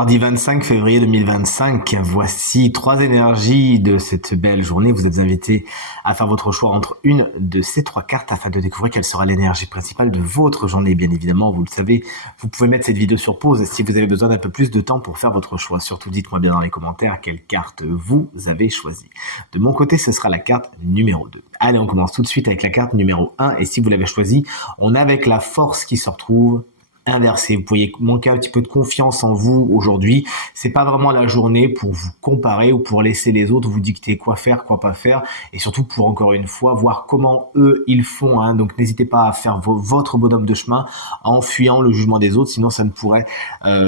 Mardi 25 février 2025, voici 3 énergies de cette belle journée. Vous êtes invités à faire votre choix entre une de ces 3 cartes afin de découvrir quelle sera l'énergie principale de votre journée. Bien évidemment, vous le savez, vous pouvez mettre cette vidéo sur pause si vous avez besoin d'un peu plus de temps pour faire votre choix. Surtout, dites-moi bien dans les commentaires quelle carte vous avez choisie. De mon côté, ce sera la carte numéro 2. Allez, on commence tout de suite avec la carte numéro 1. Et si vous l'avez choisie, on a avec la force qui se retrouve inversé. Vous pourriez manquer un petit peu de confiance en vous aujourd'hui. C'est pas vraiment la journée pour vous comparer ou pour laisser les autres vous dicter quoi faire, quoi pas faire, et surtout pour encore une fois voir comment eux ils font. Donc n'hésitez pas à faire votre bonhomme de chemin en fuyant le jugement des autres, sinon ça ne pourrait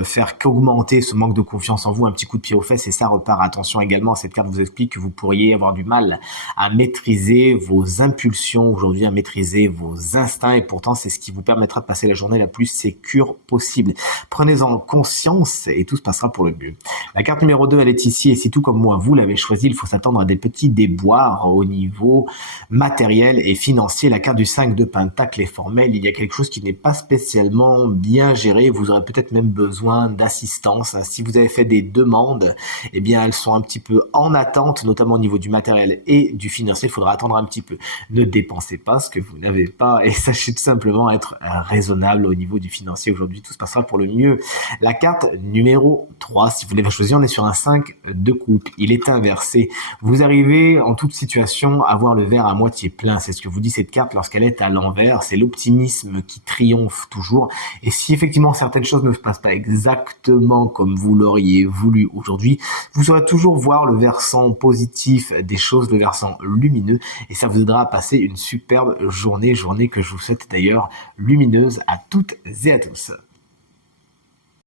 faire qu'augmenter ce manque de confiance en vous, un petit coup de pied aux fesses et ça repart. Attention également, cette carte vous explique que vous pourriez avoir du mal à maîtriser vos impulsions aujourd'hui, à maîtriser vos instincts, et pourtant c'est ce qui vous permettra de passer la journée la plus sécure possible. Prenez-en conscience et tout se passera pour le mieux. La carte numéro 2, elle est ici, et si tout comme moi vous l'avez choisi, il faut s'attendre à des petits déboires au niveau matériel et financier. La carte du 5 de Pentacle est formelle, il y a quelque chose qui n'est pas spécialement bien géré, vous aurez peut-être même besoin d'assistance. Si vous avez fait des demandes, eh bien elles sont un petit peu en attente, notamment au niveau du matériel et du financier. Il faudra attendre un petit peu. Ne dépensez pas ce que vous n'avez pas et sachez tout simplement être raisonnable au niveau du financier. Aujourd'hui, tout se passera pour le mieux. La carte numéro 3, si vous l'avez choisi, on est sur un 5 de coupe. Il est inversé. Vous arrivez en toute situation à voir le verre à moitié plein. C'est ce que vous dit cette carte lorsqu'elle est à l'envers. C'est l'optimisme qui triomphe toujours. Et si effectivement certaines choses ne se passent pas exactement comme vous l'auriez voulu aujourd'hui, vous saurez toujours voir le versant positif des choses, le versant lumineux. Et ça vous aidera à passer une superbe journée que je vous souhaite d'ailleurs lumineuse à toutes et à tous.